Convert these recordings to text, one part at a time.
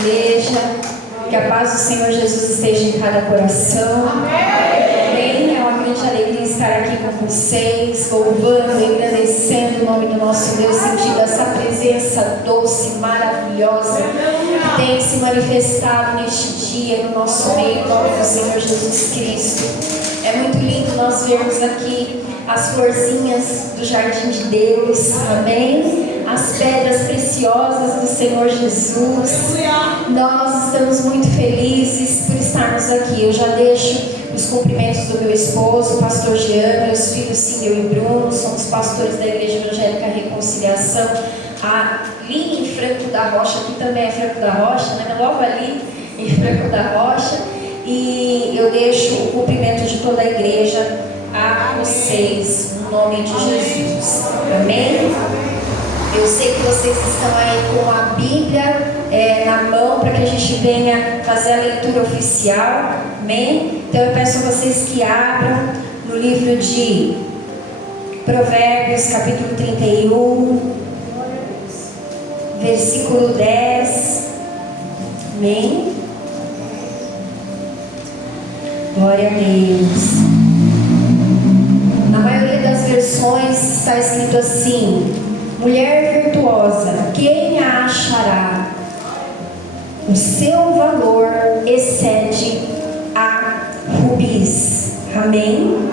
igreja. Que a paz do Senhor Jesus esteja em cada coração. Amém. É uma grande alegria estar aqui com vocês, louvando e agradecendo o nome do nosso Deus, sentindo essa presença doce, maravilhosa, que tem se manifestado neste dia no nosso meio, em nome do Senhor Jesus Cristo. É muito lindo nós vermos aqui as florzinhas do jardim de Deus, amém? As pedras preciosas do Senhor Jesus. Nós estamos muito felizes por estarmos aqui. Eu já deixo os cumprimentos do meu esposo, o pastor Jean, meus filhos Cílio e Bruno, somos pastores da Igreja Evangélica Reconciliação, ali em Franco da Rocha, aqui também é Franco da Rocha, né? Logo ali em Franco da Rocha. E eu deixo o cumprimento de toda a igreja a vocês, no nome de Jesus. Amém? Eu sei que vocês estão aí com a Bíblia na mão para que a gente venha fazer a leitura oficial. Amém? Então eu peço a vocês que abram no livro de Provérbios, capítulo 31, versículo 10. Amém? Glória a Deus. Na maioria das versões está escrito assim: mulher virtuosa, quem a achará? O seu valor excede a rubis. Amém?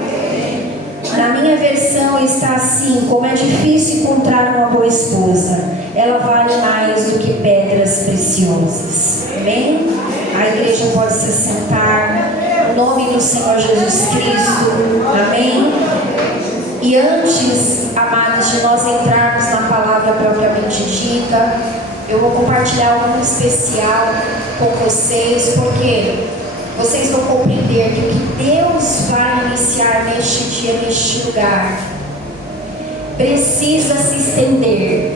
Na minha versão está assim: como é difícil encontrar uma boa esposa, ela vale mais do que pedras preciosas. Amém? A igreja pode se sentar. Em nome do Senhor Jesus Cristo. Amém? E antes, amados, de nós entrarmos na palavra propriamente dita, eu vou compartilhar algo especial com vocês, porque vocês vão compreender que o que Deus vai iniciar neste dia, neste lugar, precisa se estender,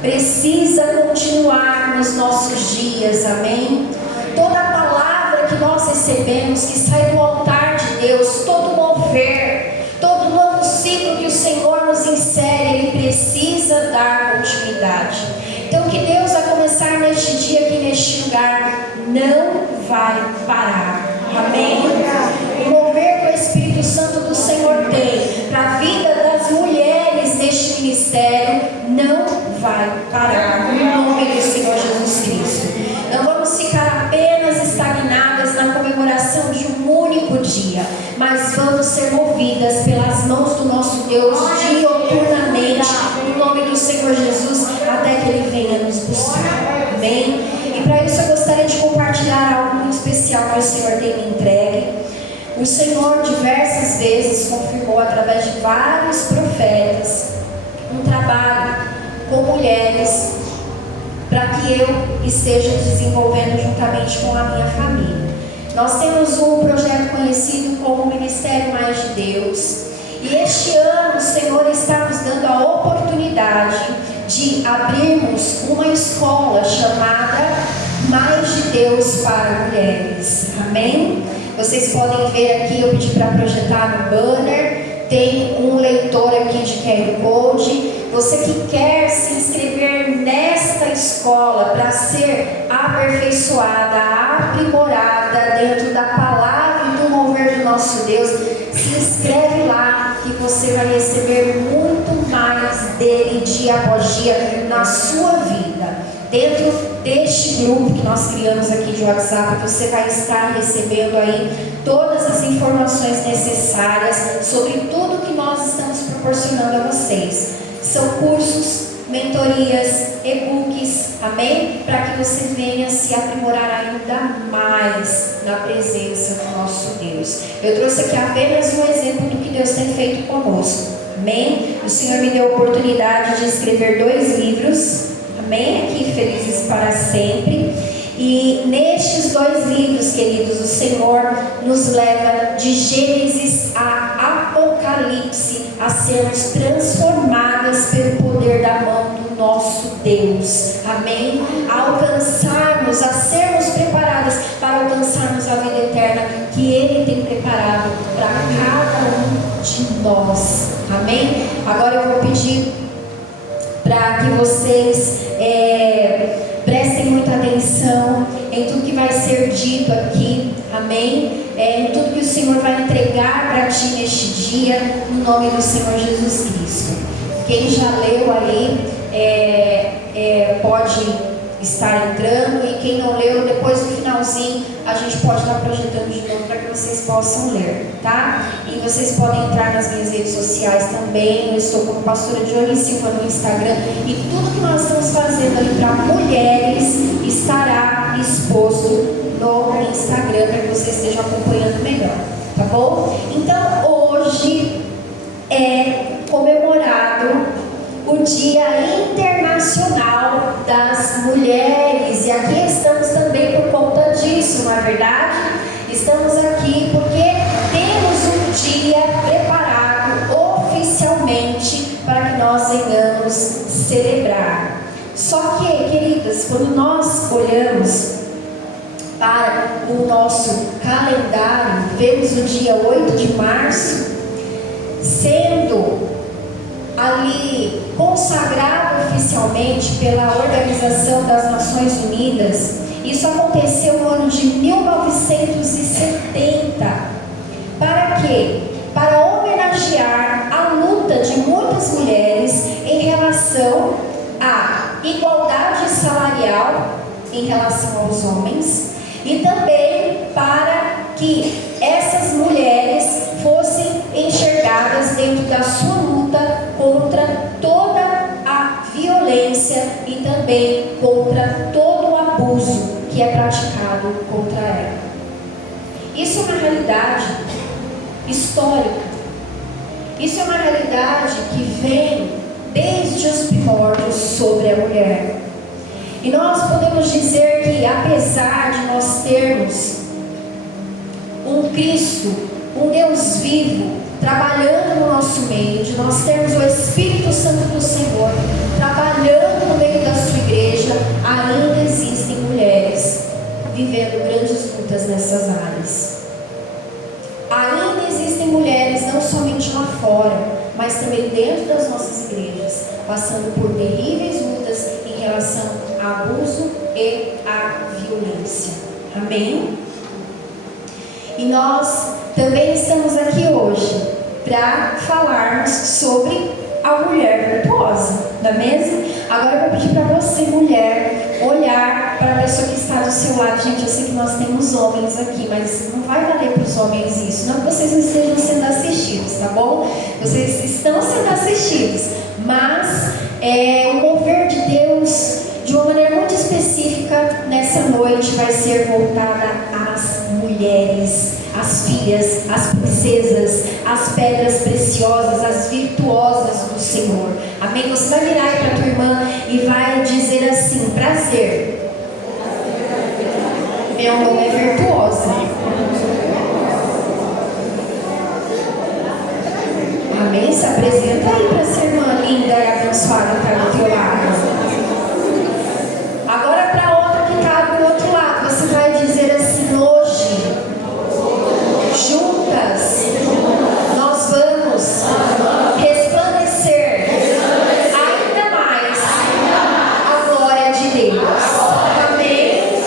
precisa continuar nos nossos dias, amém? Toda a palavra que nós recebemos, que sai do altar de Deus, todo mover, todo novo ciclo que o Senhor nos insere, Ele precisa dar continuidade. Então que Deus vai começar neste dia aqui neste lugar, não vai parar. Amém? O mover que o Espírito Santo do Senhor tem para a vida das mulheres neste ministério não vai parar. Em nome do Senhor Jesus Cristo. Não vamos ficar apenas estagnadas na comemoração de um único dia, mas vamos ser movidas pelas mãos do nosso Deus diuturnamente, em nome do Senhor Jesus, até que Ele venha nos buscar. Amém? E para isso eu gostaria de compartilhar algo muito especial que o Senhor tem me entregue. O Senhor diversas vezes confirmou através de vários profetas um trabalho com mulheres para que eu esteja desenvolvendo juntamente com a minha família. Nós temos um projeto conhecido como Ministério Mais de Deus, e este ano o Senhor está nos dando a oportunidade de abrirmos uma escola chamada Mais de Deus para Mulheres. Amém? Vocês podem ver aqui, eu pedi para projetar no banner, tem um leitor aqui de QR Code. Você que quer se inscrever nesta escola para ser aperfeiçoada, aprimorada dentro da palavra e do mover do nosso Deus, se inscreve lá que você vai receber muito mais dele dia após dia na sua vida. Dentro deste grupo que nós criamos aqui de WhatsApp, você vai estar recebendo aí todas as informações necessárias sobre tudo que nós estamos proporcionando a vocês. São cursos, mentorias, e-books, amém? Para que você venha se aprimorar ainda mais na presença do nosso Deus. Eu trouxe aqui apenas um exemplo do que Deus tem feito conosco, amém? O Senhor me deu a oportunidade de escrever 2 livros, amém? Aqui, Felizes para Sempre. E nestes 2 livros, queridos, o Senhor nos leva de Gênesis a Apocalipse a sermos transformadas pelo poder da mão do nosso Deus, amém? A alcançarmos, a sermos preparadas para alcançarmos a vida eterna que Ele tem preparado para cada um de nós, amém? Agora eu vou pedir para que vocês prestem muita muita atenção em tudo que vai ser dito aqui, amém? Em tudo que o Senhor vai entregar para ti neste dia, no nome do Senhor Jesus Cristo. Quem já leu ali, pode estar entrando, e quem não leu, depois no finalzinho a gente pode estar projetando de novo para que vocês possam ler, tá? E vocês podem entrar nas minhas redes sociais também. Eu estou como pastora Johnny Silva no Instagram, e tudo que nós estamos fazendo ali para mulheres estará exposto no Instagram para que vocês estejam acompanhando melhor, tá bom? Então hoje é comemorado o Dia Internacional das Mulheres, e aqui estamos também por conta disso, não é verdade? Estamos aqui porque temos um dia preparado oficialmente para que nós venhamos celebrar. Só que, queridas, quando nós olhamos para o nosso calendário, vemos o dia 8 de março sendo ali consagrado oficialmente pela Organização das Nações Unidas. Isso aconteceu no ano de 1970. Para quê? Para homenagear a luta de muitas mulheres em relação à igualdade salarial em relação aos homens, e também para que essas mulheres fossem enxergadas dentro da sua luta contra toda a violência e também contra todo o abuso que é praticado contra ela. Isso é uma realidade histórica. Isso é uma realidade que vem desde os primórdios sobre a mulher. E nós podemos dizer que, apesar de nós termos um Cristo, um Deus vivo, trabalhando no nosso meio, de nós termos o Espírito Santo do Senhor trabalhando no meio da sua igreja, ainda existem mulheres vivendo grandes lutas nessas áreas. Ainda existem mulheres, não somente lá fora, mas também dentro das nossas igrejas, passando por terríveis lutas em relação ao abuso e à violência. Amém? E nós também estamos aqui hoje para falarmos sobre a mulher virtuosa, não é mesmo? Agora eu vou pedir para você, mulher, olhar para a pessoa que está do seu lado. Gente, eu sei que nós temos homens aqui, mas não vai valer para os homens isso. Não que vocês não estejam sendo assistidos, tá bom? Vocês estão sendo assistidos, mas o mover de Deus, de uma maneira muito específica, nessa noite vai ser voltada às mulheres, às filhas, às princesas, às pedras preciosas, às virtuosas do Senhor. Amém? Você vai virar aí para a tua irmã e vai dizer assim: prazer, meu nome é virtuosa. Amém? Se apresenta aí para essa irmã linda e abençoada que está do teu lado. Agora para a outra que está do outro lado, você vai dizer assim: hoje, juntas, nós vamos resplandecer ainda mais a glória de Deus. Amém?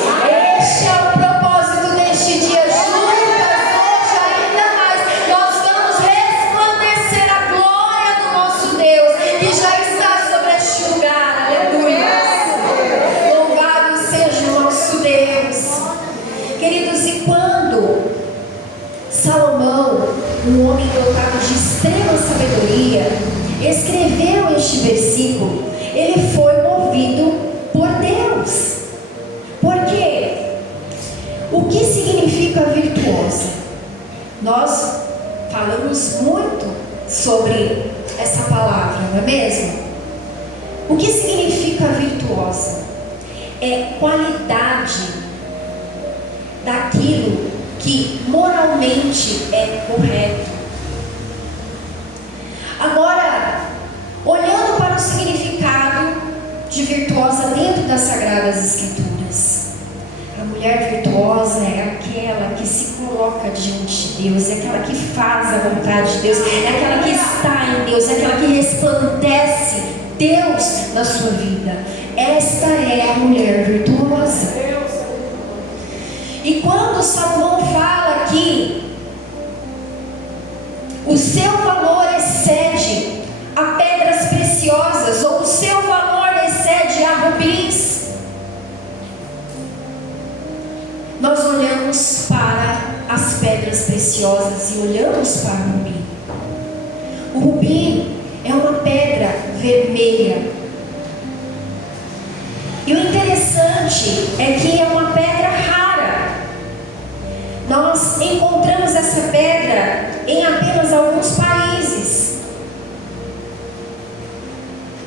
Este é o propósito deste dia. Juntas, hoje, ainda mais, nós vamos resplandecer a glória do nosso Deus, que já está sobre este lugar. Aleluia! Louvado seja o nosso Deus. Queridos, e quando Salomão, um homem dotado de extrema sabedoria, escreveu este versículo, ele foi movido por Deus. Por quê? O que significa virtuosa? Nós falamos muito sobre essa palavra, não é mesmo? O que significa virtuosa? É qualidade daquilo que moralmente é correto. Agora, olhando para o significado de virtuosa dentro das Sagradas Escrituras, a mulher virtuosa é aquela que se coloca diante de Deus, é aquela que faz a vontade de Deus, é aquela que está em Deus, é aquela que resplandece Deus na sua vida. esta é a mulher virtuosa. E quando Salomão fala que o seu valor excede a pedras preciosas, ou o seu valor excede a rubis, nós olhamos para as pedras preciosas e olhamos para o rubi. O rubi é uma pedra vermelha. E o interessante é que é uma pedra rara. Nós encontramos essa pedra em apenas alguns países.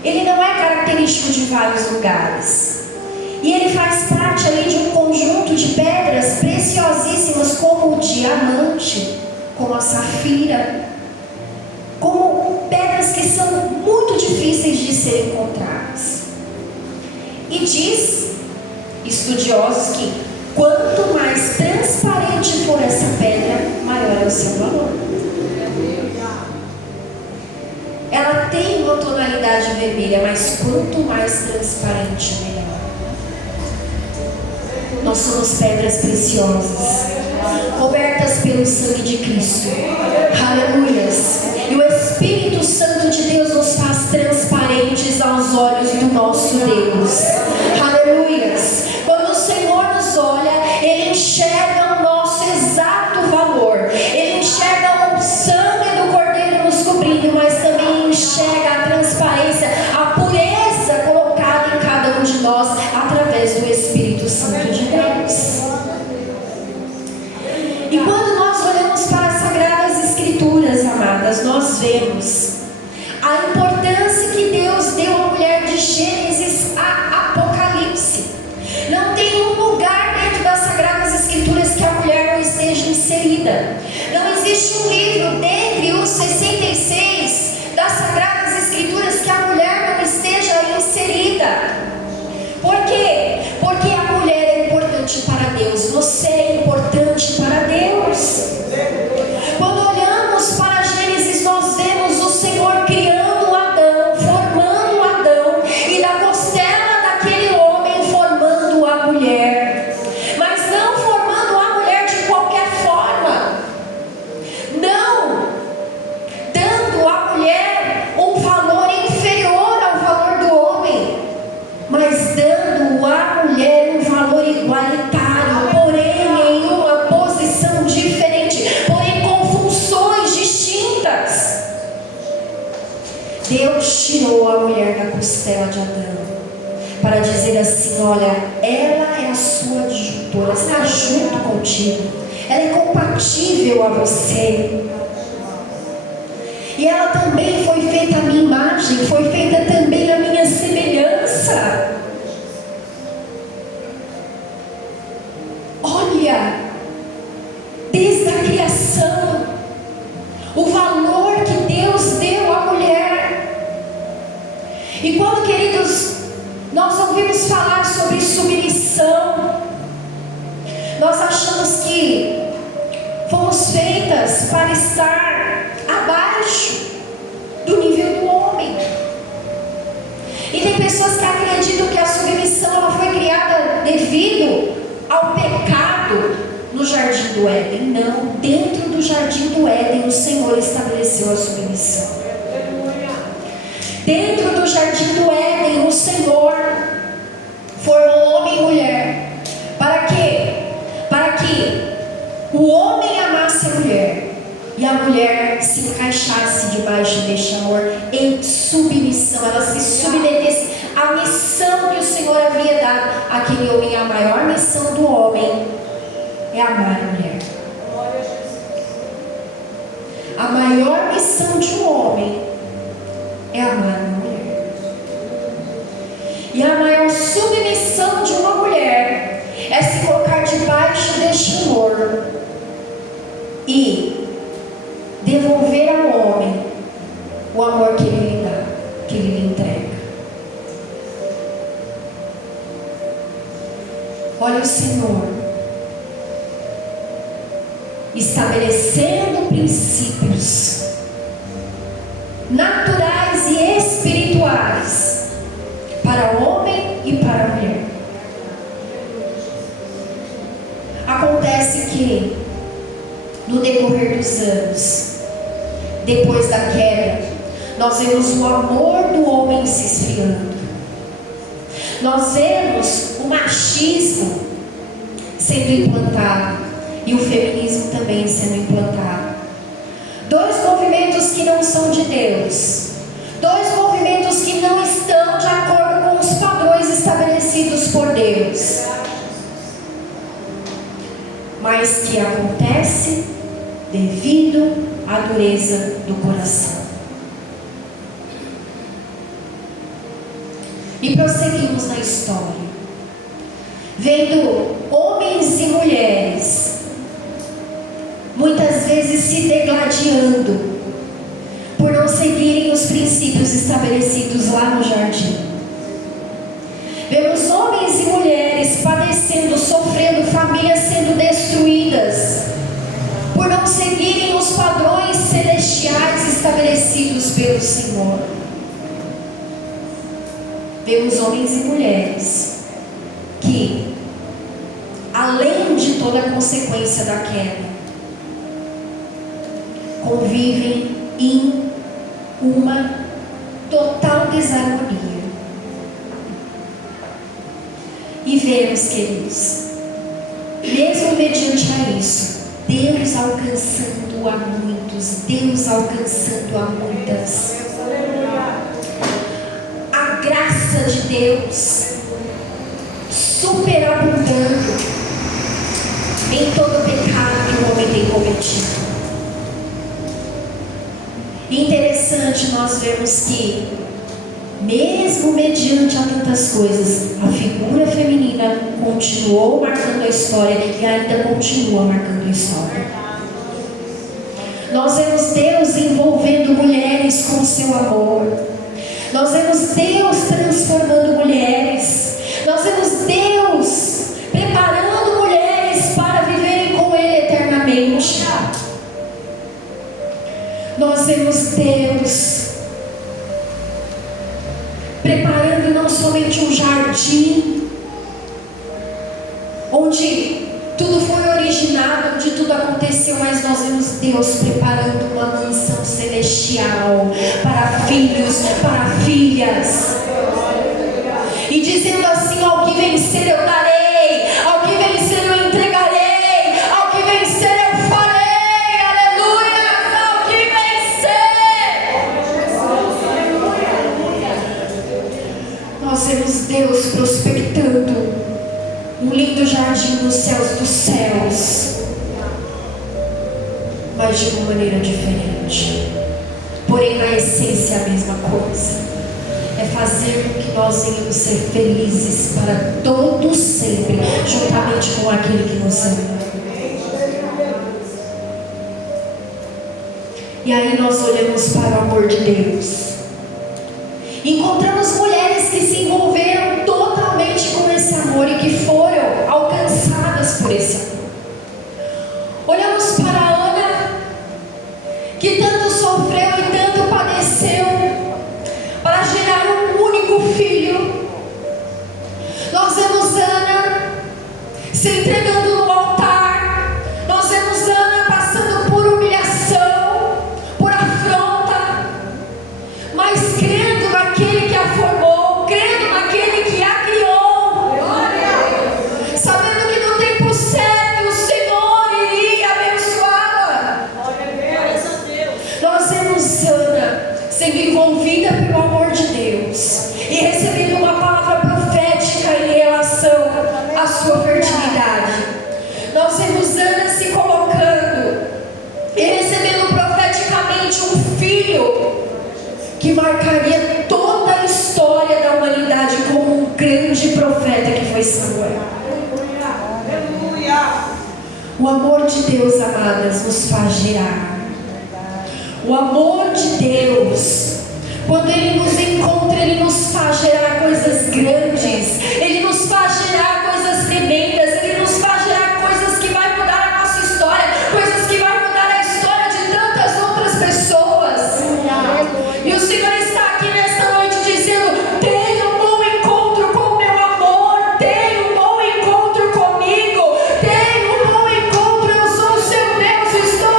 Ele não é característico de vários lugares. E ele faz parte ali de um conjunto de pedras preciosíssimas, como o diamante, como a safira, como pedras que são muito difíceis de serem encontradas. E diz estudiosos que quanto mais transparente for essa pedra, maior é o seu valor. Ela tem uma tonalidade vermelha, mas quanto mais transparente, melhor. Nós somos pedras preciosas, cobertas pelo sangue de Cristo. Aleluias. E o Espírito Santo de Deus nos faz transparentes aos olhos do nosso Deus. Aleluias. Quando o Senhor nos olha, Ele enxerga o nosso exato valor. Ele enxerga o sangue do Cordeiro nos cobrindo, mas também enxerga a transparência, a pureza colocada em cada um de nós através do Espírito Santo de Deus. E quando nós olhamos para as Sagradas Escrituras, amadas, nós vemos a importância que Deus deu à mulher de Gênesis a Apocalipse. Não tem um lugar dentro das Sagradas Escrituras que a mulher não esteja inserida. Não existe um livro dentre os 66 das Sagradas Escrituras que a mulher não esteja inserida. Por quê? Porque a mulher é importante para Deus. Você é importante para Deus. Quando olhamos para Gênesis, nós vemos o Senhor criando Adão, formando Adão, e da costela daquele homem formando a mulher. Mas não formando a mulher de qualquer forma. Não dando à mulher um valor inferior ao valor do homem, mas dando à mulher um valor igualitário, porém em uma posição diferente, porém com funções distintas. Deus tirou a mulher da costela de Adão para dizer assim: olha, ela é a sua adjutora, está junto contigo, ela é compatível a você. E ela também foi feita a minha imagem, foi feita também a minha semelhança. Olha, desde a criação, o valor que Deus deu à mulher. E quando, queridos, nós ouvimos falar sobre submissão, nós achamos que fomos feitas para estar abaixo do nível do homem. E tem pessoas que acreditam que a submissão ela foi criada devido ao pecado no jardim do Éden. Não, dentro do jardim do Éden o Senhor estabeleceu a submissão. Dentro do jardim do Éden o Senhor formou homem e mulher. Para quê? Para que o homem amasse a mulher e a mulher se encaixasse debaixo deste amor em submissão. Ela se submetesse à missão que o Senhor havia dado àquele homem. A maior missão do homem é amar a mulher. A maior missão de um homem é amar a mulher. E a maior submissão de uma mulher é se colocar debaixo deste amor e devolver ao homem o amor que ele lhe dá, que ele lhe entrega. Olha o Senhor estabelecendo princípios naturais e espirituais para o homem no decorrer dos anos, depois da queda, nós vemos o amor do homem se esfriando. Nós vemos o machismo sendo implantado e o feminismo também sendo implantado. Dois movimentos que não são de Deus. Dois movimentos que não estão de acordo com os padrões estabelecidos por Deus. Mas que acontece devido à dureza do coração. E prosseguimos na história, vendo homens e mulheres muitas vezes se degladiando por não seguirem os princípios estabelecidos lá no jardim. Vemos homens e mulheres padecendo, sofrendo, famílias sendo destruídas por não seguirem os padrões celestiais estabelecidos pelo Senhor. Vemos homens e mulheres que, além de toda a consequência da queda, convivem em uma total desarmonia. E vemos, queridos, mesmo mediante a isso, Deus alcançando a muitos, Deus alcançando a muitas. A graça de Deus superabundando em todo o pecado que o homem tem cometido. Interessante nós vermos que, mesmo mediante a tantas coisas, a figura feminina continuou marcando a história e ainda continua marcando a história. Nós vemos Deus envolvendo mulheres com seu amor. Nós vemos Deus transformando mulheres. Nós vemos Deus preparando mulheres para viverem com Ele eternamente. Nós vemos Deus preparando não somente um jardim, onde tudo foi originado, onde tudo aconteceu, mas nós vemos Deus preparando uma mansão celestial para filhos, para filhas, e dizendo assim: ao que vencer eu darei, ao que vencer eu entregarei, ao que vencer eu farei, aleluia, ao que vencer. Nós vemos Deus prospectando um lindo jardim nos céus dos céus, mas de uma maneira diferente, porém na essência é a mesma coisa. É fazer com que nós venhamos ser felizes para todos sempre, juntamente com aquele que nos ama. E aí nós olhamos para o amor de Deus, encontramos mulheres que se envolveram totalmente com esse amor e que foram alcançadas por esse amor. Olhamos para Ana, que tanto sofreu e tanto padeceu para gerar um único filho. Nós vemos Ana se entregando no altar. Nós vemos Ana passando por humilhação, por afronta, mas crendo naquele que a formou, crendo naquele que a criou, sabendo que no tempo certo o Senhor iria abençoá-la. Nós vemos Ana sendo envolvida pelo amor de Deus e recebendo uma palavra profética em relação à sua fertilidade. Nós vemos Ana se colocando e recebendo profeticamente um filho que marcaria toda a história da humanidade como um grande profeta que foi Samuel. O amor de Deus, amadas, nos faz gerar. O amor de Deus, quando Ele nos encontra, Ele nos faz gerar coisas grandes, Ele nos faz gerar coisas tremendas, Ele nos faz gerar coisas que vai mudar a nossa história, coisas que vai mudar a história de tantas outras pessoas. E o Senhor está aqui nesta noite dizendo: tenha um bom encontro com o meu amor, tenha um bom encontro comigo, tenha um bom encontro, eu sou o seu Deus, estou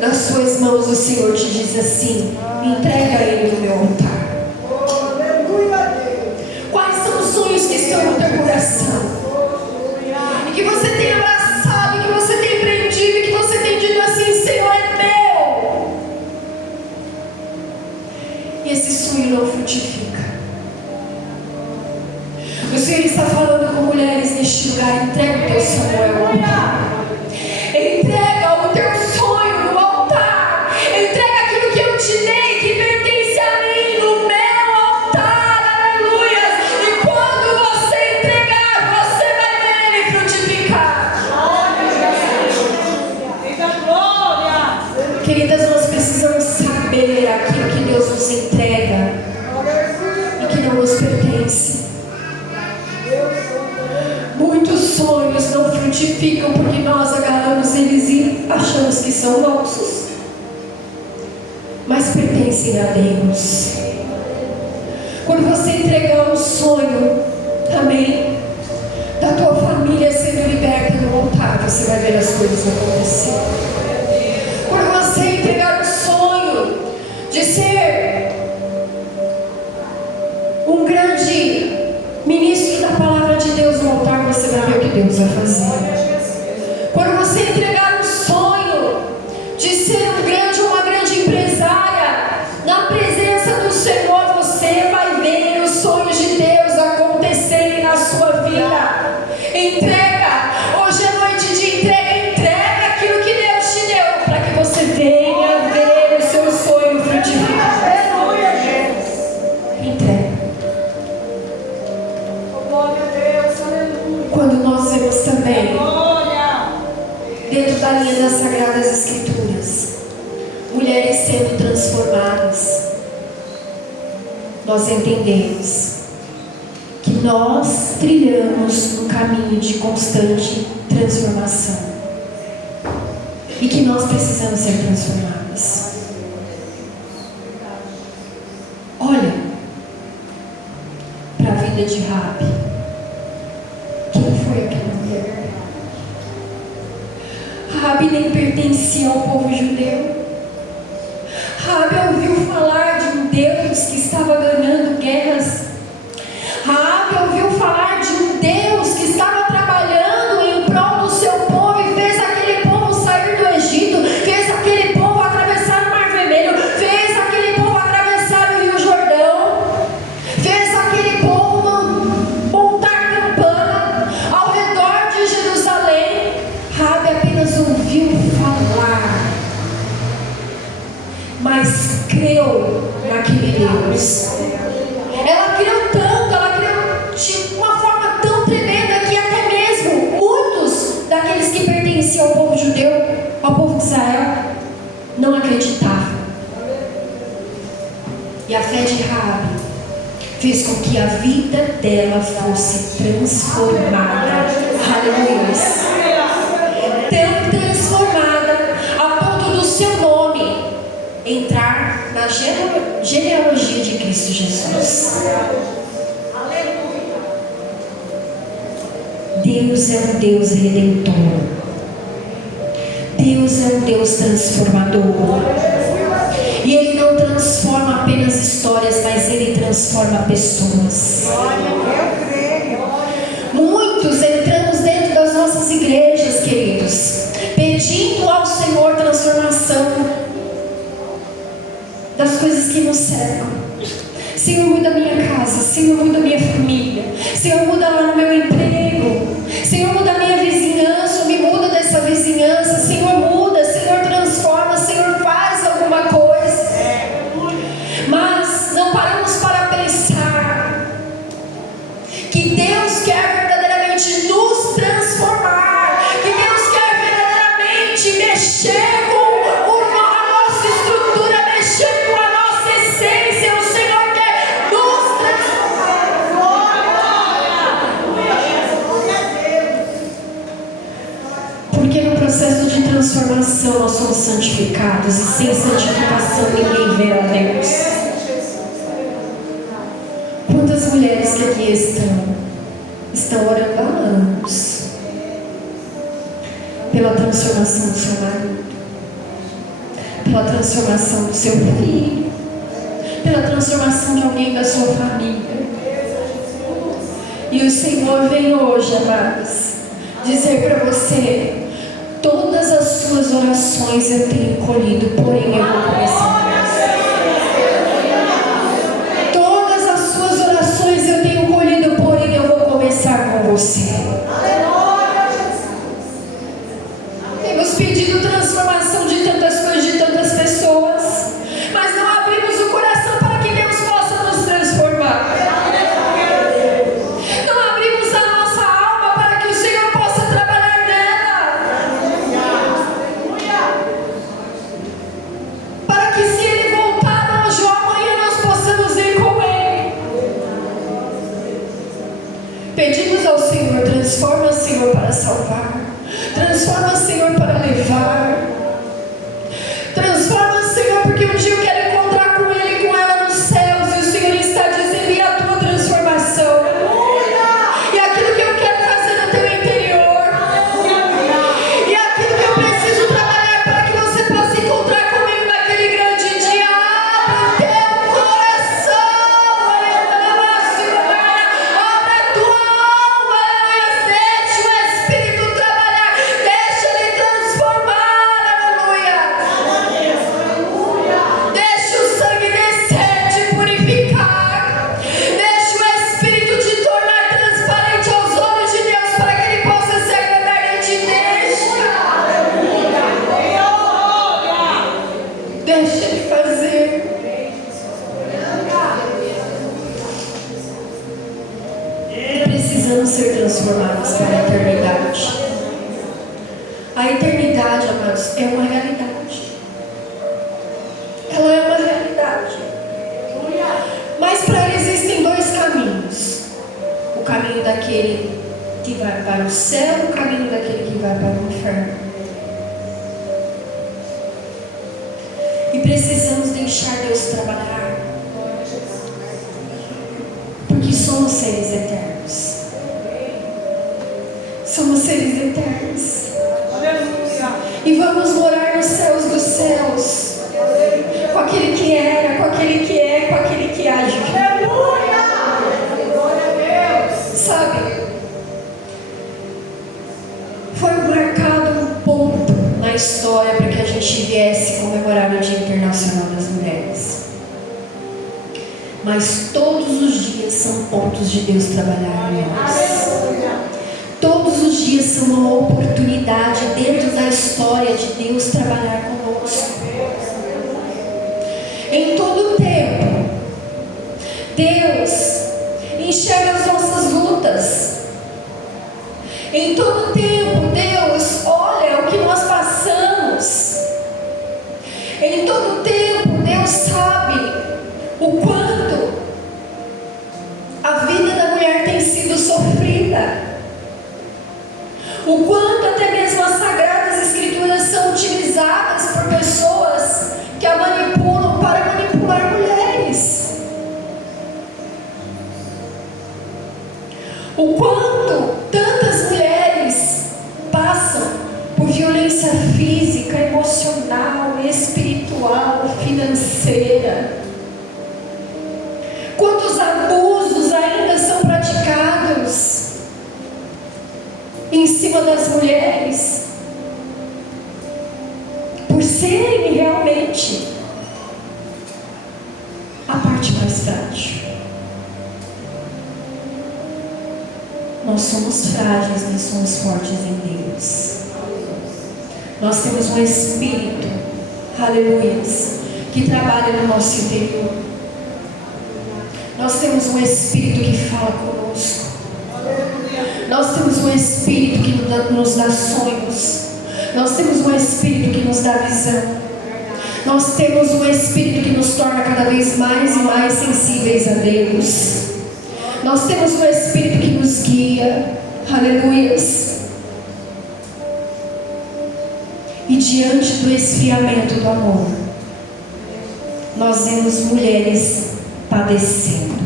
nas suas mãos o Senhor te diz assim: entrega Ele no meu altar. Quais são os sonhos que estão no teu coração? E que você tem abraçado, que você tem prendido, que você tem dito assim: Senhor, é meu. E esse sonho não frutifica. O Senhor está falando com mulheres neste lugar: entrega o teu sonho ao altar. Entrega o teu sonho no altar. Entrega aquilo que eu te dei, que pertence a mim, no meu altar. Aleluia. E quando você entregar, você vai ver ele frutificar. Queridas, nós precisamos saber aquilo que Deus nos entrega e que não nos pertence. Muitos sonhos não frutificam porque nós agarramos eles e achamos que são nossos, mas pertencem a Deus. Quando você entregar um sonho, amém, da tua família sendo liberta no altar, você vai ver as coisas acontecer. Quando você entregar o sonho de ser um grande ministro da palavra de Deus no altar, você vai ver o que Deus vai fazer. Quando você entregar um sonho de ser um grande ou uma grande empresária na presença do Senhor, você vai ver os sonhos de Deus acontecerem na sua vida. Entrega. Hoje é noite de entrega. Entrega aquilo que Deus te deu, para que você venha ver o seu sonho frutificar. Entrega. Quando nós vemos também, dentro da linha das Sagradas Escrituras, mulheres sendo transformadas, nós entendemos que nós trilhamos um caminho de constante transformação e que nós precisamos ser transformadas. Olha para a vida de Raabe. Quem foi aquela mulher? Raabe nem pertencia ao povo judeu. Raabe ouviu falar de um Deus que estava ganhando guerras. Raabe ouviu falar de um Deus que estava trabalhando em prol do seu povo e fez aquele povo sair do Egito, fez aquele povo atravessar o Mar Vermelho, fez aquele povo atravessar o Rio Jordão, fez aquele povo montar campana ao redor de Jerusalém. Raabe apenas ouviu falar, mas creu naquele Deus. Ela creu tanto, ela creu de uma forma tão tremenda que até mesmo muitos daqueles que pertenciam ao povo judeu, ao povo de Israel, não acreditavam. E a fé de Raabe fez com que a vida dela fosse transformada. Aleluia. Tão transformada a ponto do seu nome entrar na genealogia de Cristo Jesus. Deus é um Deus redentor. Deus é um Deus transformador. E Ele não transforma apenas histórias, mas Ele transforma pessoas. Muitos entramos dentro das nossas igrejas, queridos, pedindo ao Senhor transformação das coisas que nos cercam. Senhor, muda a minha casa. Senhor, muda a minha família. Senhor, muda lá no meu emprego. Senhor, muda a minha vizinhança. Me muda dessa vizinhança. Senhor, muda. Senhor, transforma. Senhor, faz alguma coisa. Mas não paramos para pensar que Deus quer verdadeiramente nos transformar. Que Deus quer verdadeiramente mexer com processo de transformação. Nós somos santificados, e sem santificação ninguém verá Deus. Quantas mulheres que aqui estão orando há anos pela transformação do seu marido, pela transformação do seu filho, pela transformação de alguém da sua família. E o Senhor vem hoje, amados, dizer para você: todas as suas orações eu tenho colhido, porém eu vou começar. Todas as suas orações eu tenho colhido, porém eu vou começar com você. Temos pedido transformação de tantas coisas, de tantas pessoas, mas não abrimos o coração para que Deus possa nos transformar. Não abrimos a nossa alma para que o Senhor possa trabalhar nela. Para que, se Ele voltar hoje ou amanhã, nós possamos ir com Ele. Pedimos ao Senhor: transforma, Senhor, para salvar. Transforma, Senhor, para levar. Transforma, Senhor, porque um dia eu quero encontrar com Ele e com ela nos céus. E o Senhor está dizendo: e a tua transformação? E aquilo que eu quero fazer no teu interior? E aquilo que eu preciso trabalhar para que você possa encontrar comigo naquele grande dia? Abre o teu coração, abre a tua alma, deixa o Espírito trabalhar, deixa Ele transformar, aleluia. Deixa o sangue descer, te purificar. Deixa o Espírito te tornar transparente aos olhos de Deus, para que Ele possa se agradar em ti. Deixa Ele fazer. Precisamos ser transformados para a eternidade. A eternidade, amados, é uma realidade. Ela é uma realidade. Mas para ela existem dois caminhos: o caminho daquele que vai para o céu e o caminho daquele que vai para o inferno. E precisamos deixar Deus trabalhar, porque somos seres eternos. Somos seres eternos. E vamos morar nos céus dos céus, com aquele que era, com aquele que é, com aquele que age. Sabe, foi marcado um ponto na história para que a gente viesse comemorar o Dia Internacional das Mulheres. Mas todos os dias são pontos de Deus trabalhar em nós. Todos os dias são uma oportunidade dentro da história de Deus trabalhar conosco. Em todo tempo, Deus enxerga as nossas lutas. Em todo tempo, Deus olha o que nós passamos. Em todo tempo, Deus sabe o quanto a vida da mulher tem sido sofrida. O quanto até mesmo as Sagradas Escrituras são utilizadas por pessoas que a manipulam para manipular mulheres. O quanto tantas mulheres passam por violência física, emocional, espiritual, financeira. Quantos abusos ainda são praticados em cima das mulheres, por serem realmente a parte mais frágil. Nós somos frágeis, mas somos fortes em Deus. Nós temos um Espírito, aleluias, que trabalha no nosso interior. Nós temos um Espírito que fala conosco. Nós temos um Espírito que nos dá sonhos. Nós temos um Espírito que nos dá visão. Nós temos um Espírito que nos torna cada vez mais e mais sensíveis a Deus. Nós temos um Espírito que nos guia. Aleluias. E diante do esfriamento do amor, nós vemos mulheres padecendo.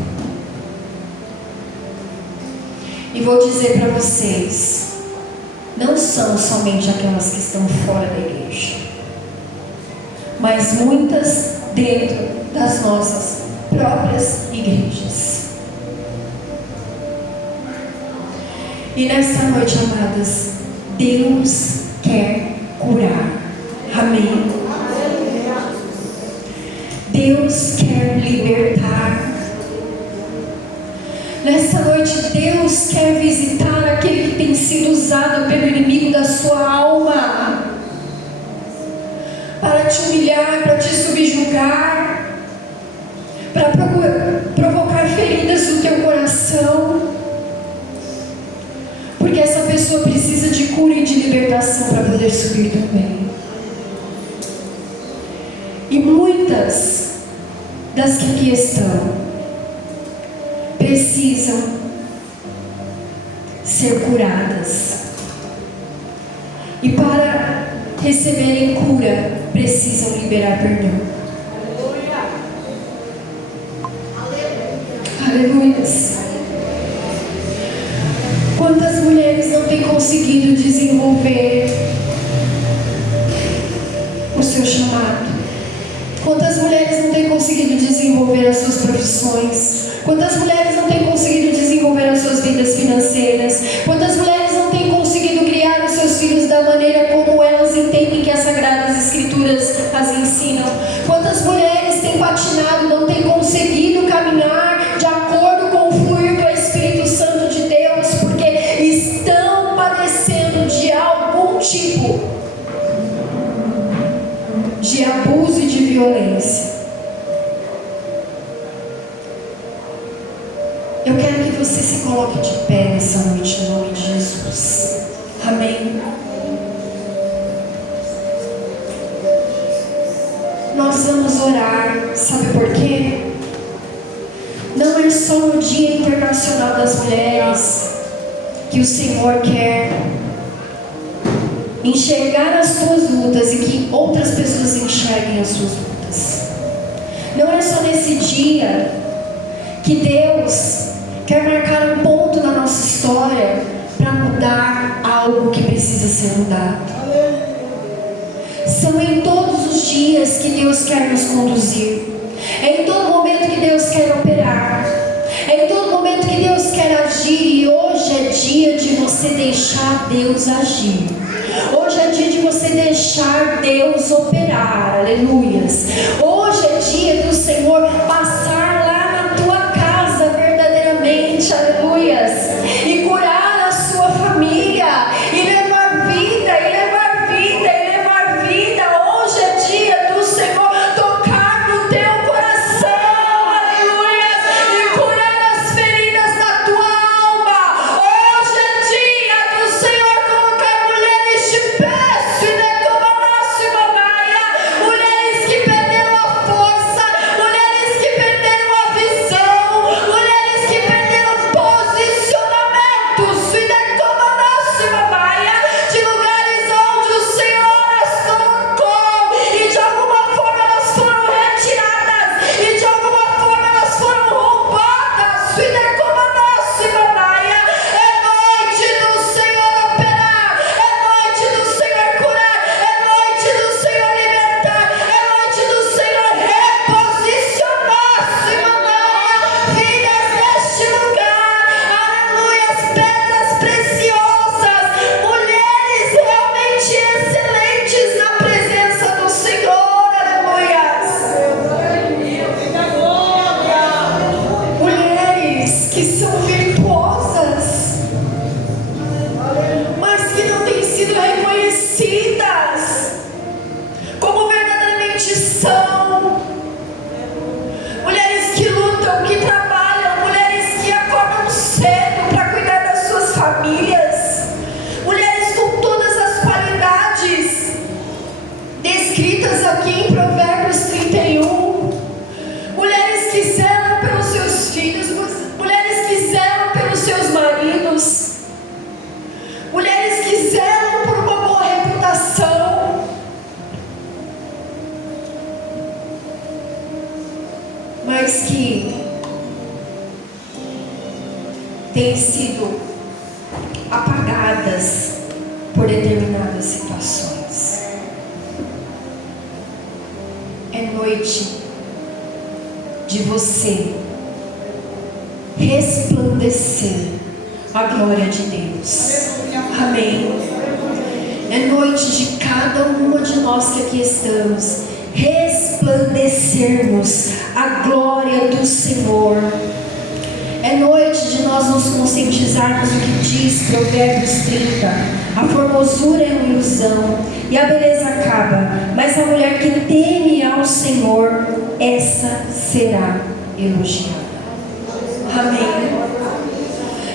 E vou dizer para vocês, não são somente aquelas que estão fora da igreja, mas muitas dentro das nossas próprias igrejas. E nesta noite, amadas, Deus quer curar. Amém? Deus quer libertar. Nessa noite, Deus quer visitar aquele que tem sido usado pelo inimigo da sua alma para te humilhar, para te subjugar, para provocar feridas no teu coração, porque essa pessoa precisa de cura e de libertação para poder subir também. E muitas das que aqui estão precisam ser curadas, e para receberem cura precisam liberar perdão. Aleluia. Quantas mulheres não têm conseguido desenvolver o seu chamado? Quantas mulheres não têm conseguido desenvolver as suas profissões? Quantas mulheres não têm conseguido desenvolver as suas vidas financeiras? Quantas mulheres não têm conseguido criar os seus filhos da maneira como elas entendem que as Sagradas Escrituras as ensinam? Quantas mulheres têm patinado, não têm conseguido caminhar de acordo com o fluir do Espírito Santo de Deus, porque estão padecendo de algum tipo de abuso e de violência? Eu quero que você se coloque de pé nessa noite, em nome de Jesus. Amém. Nós vamos orar, sabe por quê? Não é só no Dia Internacional das Mulheres que o Senhor quer enxergar as tuas lutas e que outras pessoas enxerguem as suas lutas. Não é só nesse dia que Deus quer marcar um ponto na nossa história para mudar algo que precisa ser mudado. São em todos os dias que Deus quer nos conduzir. É em todo momento que Deus quer operar. É em todo momento que Deus quer agir. E hoje é dia de você deixar Deus agir. Hoje é dia de você deixar Deus operar. Aleluias. Hoje é dia do Senhor passar lá na tua casa verdadeiramente. Aleluias. E curar a sua família. E levar vida, e levar vida, e levar vida. Hoje é dia do Senhor tocar no teu coração. Aleluias. E curar as feridas da tua alma. Hoje é dia do Senhor colocar mulheres de pé. Mulheres que perderam a força, mulheres que perderam a visão, mulheres que perderam posicionamentos, de lugares onde o Senhor as colocou, e de alguma forma elas foram retiradas, e de alguma forma elas foram roubadas. É noite do Senhor operar, é noite do Senhor curar, é noite do Senhor libertar, é noite do Senhor reposicionar, vidas neste lugar. Aleluia, pedras preciosas, mulheres realmente excelentes na presença do Senhor. Aleluia. Mulheres que são virtuosas, mas que não têm sido reconhecidas como verdadeiramente são. Mulheres que lutam, que trabalham, mulheres que acordam cedo para cuidar das suas famílias, mulheres com todas as qualidades descritas aqui em Provérbios 31, mulheres que zelam pelos seus filhos, mulheres que zelam pelos seus maridos, mulheres que zelam por uma boa reputação, mas que têm sido apagadas por determinadas situações. É noite de você resplandecer a glória de Deus. Amém. É noite de cada uma de nós que aqui estamos resplandecermos a glória do Senhor. É noite de nós nos conscientizarmos do que diz Provérbios 30. A formosura é uma ilusão e a beleza acaba, mas a mulher que teme ao Senhor, essa será elogiada. Amém.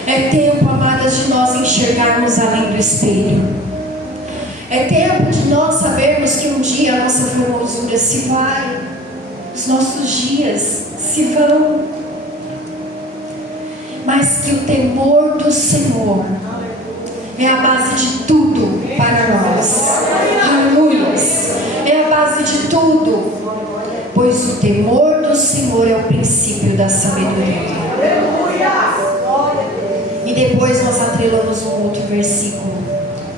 É tempo, amadas, de nós enxergarmos além do espelho. É tempo de nós sabermos que um dia a nossa formosura se vai, os nossos dias se vão, mas que o temor do Senhor é a base de tudo para nós. Aleluias. É a base de tudo, pois o temor do Senhor é o princípio da sabedoria. E depois nós atrelamos um outro versículo: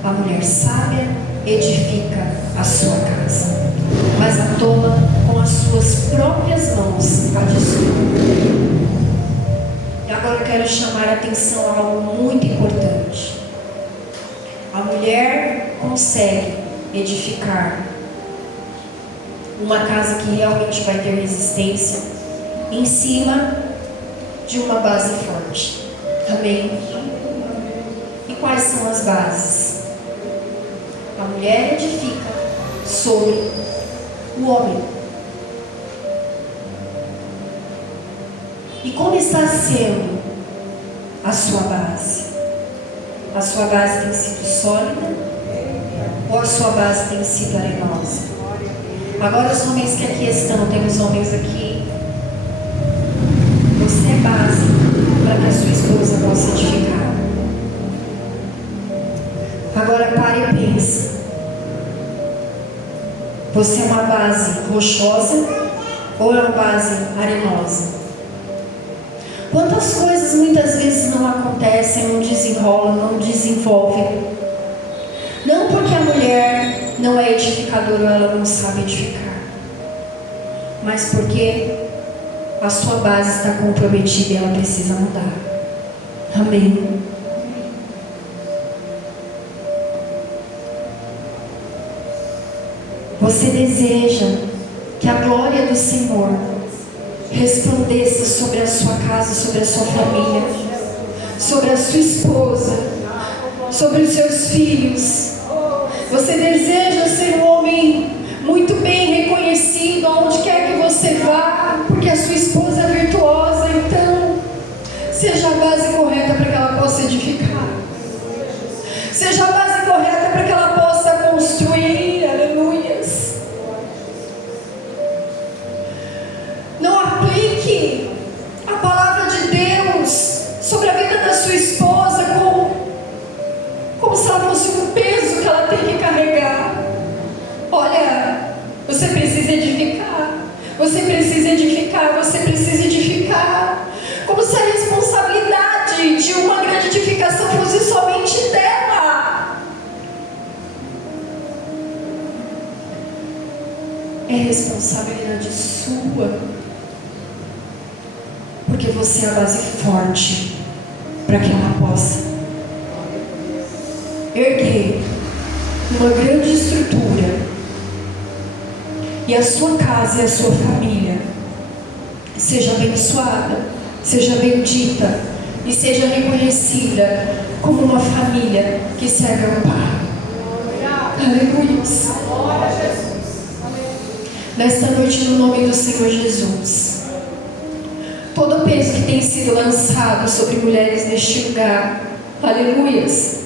a mulher sábia edifica a sua casa, mas a tola com as suas próprias mãos a destrói. E agora eu quero chamar a atenção a algo muito importante. A mulher consegue edificar uma casa que realmente vai ter resistência em cima de uma base forte. Amém? E quais são as bases? A mulher edifica sobre o homem. E como está sendo a sua base? A sua base tem sido sólida? Ou a sua base tem sido arenosa? Agora os homens que aqui estão, tem os homens aqui. Você é base para que a sua esposa possa edificar. Agora pare e pense. Você é uma base rochosa ou é uma base arenosa? Quantas coisas muitas vezes não acontecem, não desenrolam, não desenvolvem? Não porque a mulher não é edificadora ou ela não sabe edificar, mas porque a sua base está comprometida e ela precisa mudar. Amém. Você deseja que a glória do Senhor resplandeça sobre a sua casa, sobre a sua família, sobre a sua esposa, sobre os seus filhos. Você deseja ser um homem muito bem reconhecido aonde quer que você vá, porque a sua esposa é virtuosa. Então, seja a base correta para que ela possa edificar. Seja a base correta para que ela possa construir. Aleluias. Não aplique a palavra de Deus sobre a vida da sua esposa como se ela fosse um peso que ela tem que carregar. Olha, você precisa edificar. Você precisa edificar. Você precisa edificar. Como se a responsabilidade de uma grande edificação fosse somente dela. É responsabilidade sua. Porque você é a base forte para que ela possa erguer uma grande estrutura e a sua casa e a sua família seja abençoada, seja bendita e seja reconhecida como uma família que serve ao Pai. Aleluia. Nesta noite, no nome do Senhor Jesus, todo o peso que tem sido lançado sobre mulheres neste lugar, aleluias,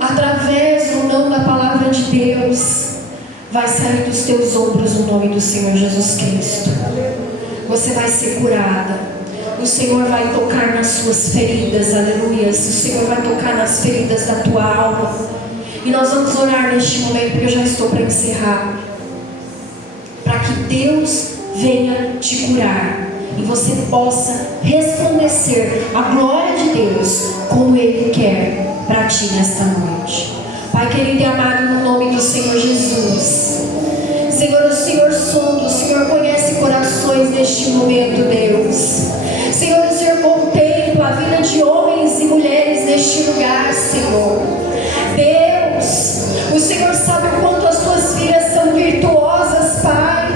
através ou não da palavra de Deus, vai sair dos teus ombros no nome do Senhor Jesus Cristo. Você vai ser curada. O Senhor vai tocar nas suas feridas, aleluias. O Senhor vai tocar nas feridas da tua alma. E nós vamos orar neste momento, porque eu já estou para encerrar, para que Deus venha te curar e você possa resplandecer a glória de Deus como Ele quer para ti nesta noite. Pai querido e amado, no nome do Senhor Jesus, Senhor, o Senhor sonda neste momento, Deus. Senhor, o Senhor contempla a vida de homens e mulheres neste lugar, Senhor. Deus, o Senhor sabe o quanto as suas filhas são virtuosas, Pai.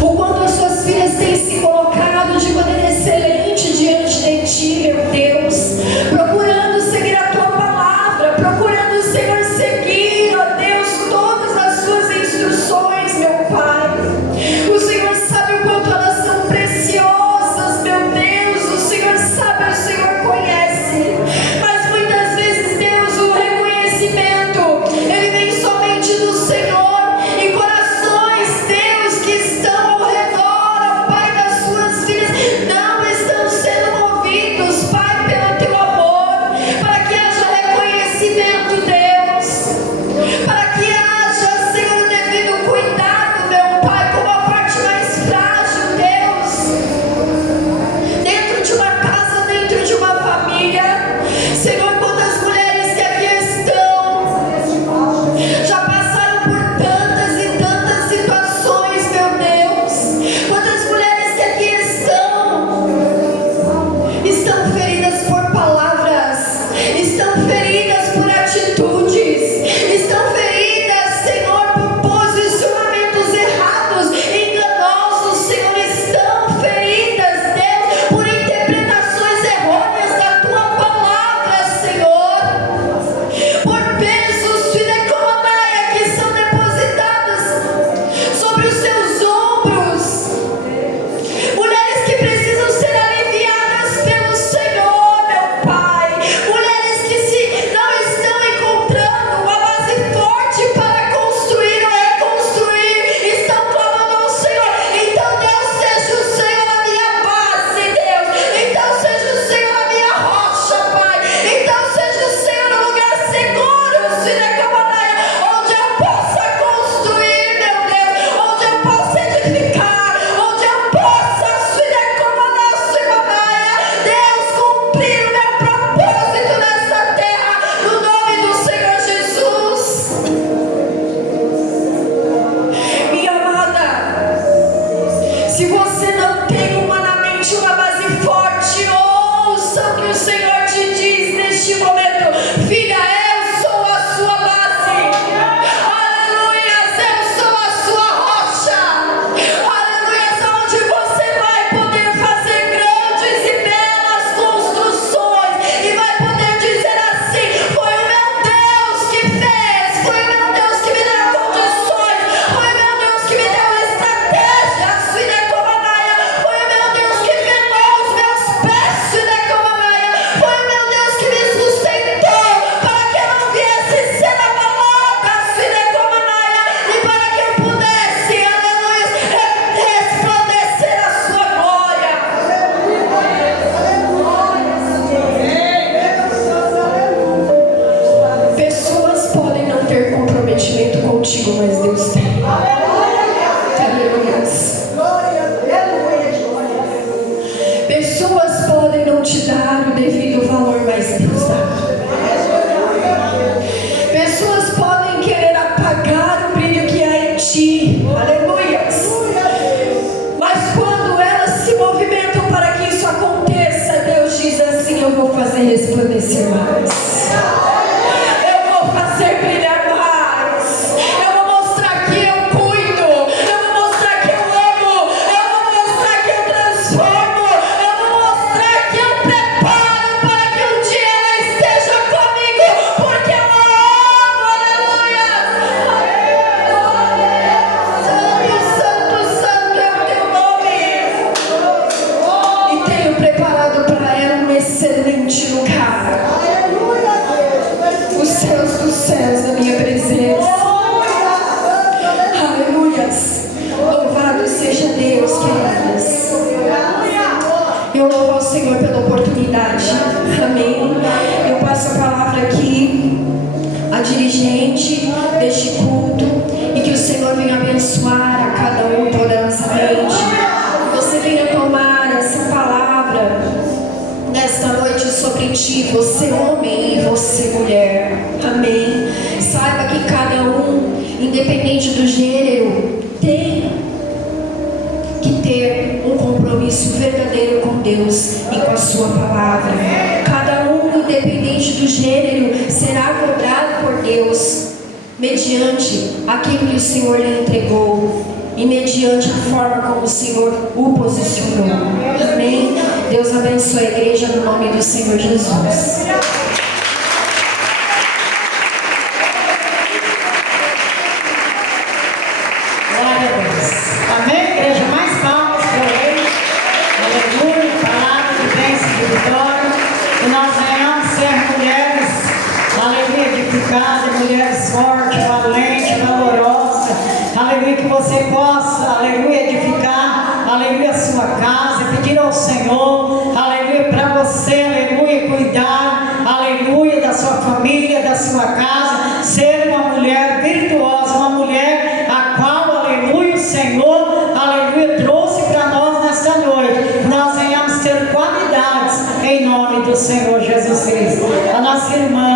O quanto as suas filhas têm se colocado de maneira excelente diante de Ti, meu Deus. Procurando seguir a Tua palavra, procurando, Senhor, seguir, ó Deus, todas as Suas instruções, meu Pai. O Senhor sabe o quanto elas são preciosas, meu Deus. O Senhor sabe, o Senhor conhece. Mas muitas vezes, Deus, o reconhecimento, ele vem somente do Senhor. E corações, Deus, que estão ao redor, ó Pai, das suas filhas, não estão sendo movidos, Pai, pelo Teu amor, para que haja reconhecimento, Deus, para que haja, Senhor, o devido cuidado, meu Pai, como a parte mais frágil, Deus, dentro de uma casa, dentro de uma família. Senhor, quantas mulheres que aqui estão já passaram por tantas e tantas situações, meu Deus. Quantas mulheres que aqui estão feridas por palavras, estão feridas por atitudes, estão feridas, Senhor, por posicionamentos errados, enganosos, Senhor, estão feridas, Deus, por interpretações errôneas da Tua palavra, Senhor, por pesos, fidecomaia, que são depositados sobre os seus ombros. Mulheres que precisam ser aliviadas pelo Senhor, meu Pai. Mulheres que não estão encontrando uma base forte para construir ou reconstruir, estão clamando ao Senhor. Então Deus, seja o Senhor a minha base, Deus. Então seja o Senhor a minha rocha, Pai. Então seja o Senhor um lugar seguro, fidecomaia, onde eu possa construir, meu Deus, onde eu possa edificar, onde eu possa, Deus, cumprir o meu propósito nessa terra, no nome do Senhor Jesus. Minha amada, se você não tem humanamente uma base forte, ouça o que o Senhor te diz neste momento: filha, eu sou a sua base. Aleluias, eu sou a sua rocha. Aleluias, onde você vai poder fazer grandes e belas construções e vai poder dizer assim: foi o meu Deus que fez, foi o meu Deus que me deu condições, foi o meu Deus que me deu estratégia, fidecomaia, foi o meu Deus que firmou os meus pés, fidecomaia, foi o meu Deus que me sustentou para que eu não viesse ser abalada, fidecomaia, e para que eu pudesse, aleluia, resplandecer a sua glória. Pessoas podem não ter comprometimento contigo, mas Deus tem. Aleluias. Pessoas podem não te dar o devido valor, mas Deus dá. Pessoas podem querer apagar o brilho que há em ti. Aleluias. Mas quando elas se movimentam para que isso aconteça, Deus diz assim: eu vou fazer resplandecer mais. Eu vou fazer brilhar mais. Eu vou mostrar que eu cuido. Eu vou mostrar que eu amo. Eu vou mostrar que eu transformo. Eu vou mostrar que eu preparo para que um dia ela esteja comigo, porque eu a amo. Aleluia. Santo, santo, santo é o teu nome. E tenho preparado para ela um excelente lugar. Os céus dos céus na minha presença. Aleluias. Louvado seja Deus, queridas. Eu louvo ao Senhor pela oportunidade. Amém. Eu passo a palavra aqui à dirigente deste culto, e que o Senhor venha abençoar a cada um poderosamente. Você venha tomar essa palavra nesta noite sobre ti, você homem e você mulher. Amém. Saiba que cada um, independente do gênero, tem que ter um compromisso compromisso verdadeiro com Deus e com a sua palavra. Cada um, independente do gênero, será cobrado por Deus mediante aquilo que o Senhor lhe entregou e mediante a forma como o Senhor o posicionou. Amém? Deus abençoe a igreja no nome do Senhor Jesus. Glória a Deus. Amém, igreja? Mais palmas para Ele. Aleluia. Palavra de bênção e de vitória. E nós venhamos ser mulheres, aleluia, edificadas, mulheres fortes, valentes, valorosas. Aleluia, que você possa, aleluia, edificar, aleluia, a sua casa, pedir ao Senhor, aleluia, para você, aleluia, cuidar, aleluia, da sua família, da sua casa, ser uma mulher virtuosa, uma mulher a qual, aleluia, o Senhor, aleluia, trouxe para nós nesta noite. Nós venhamos ter qualidades em nome do Senhor Jesus Cristo. A nossa irmã,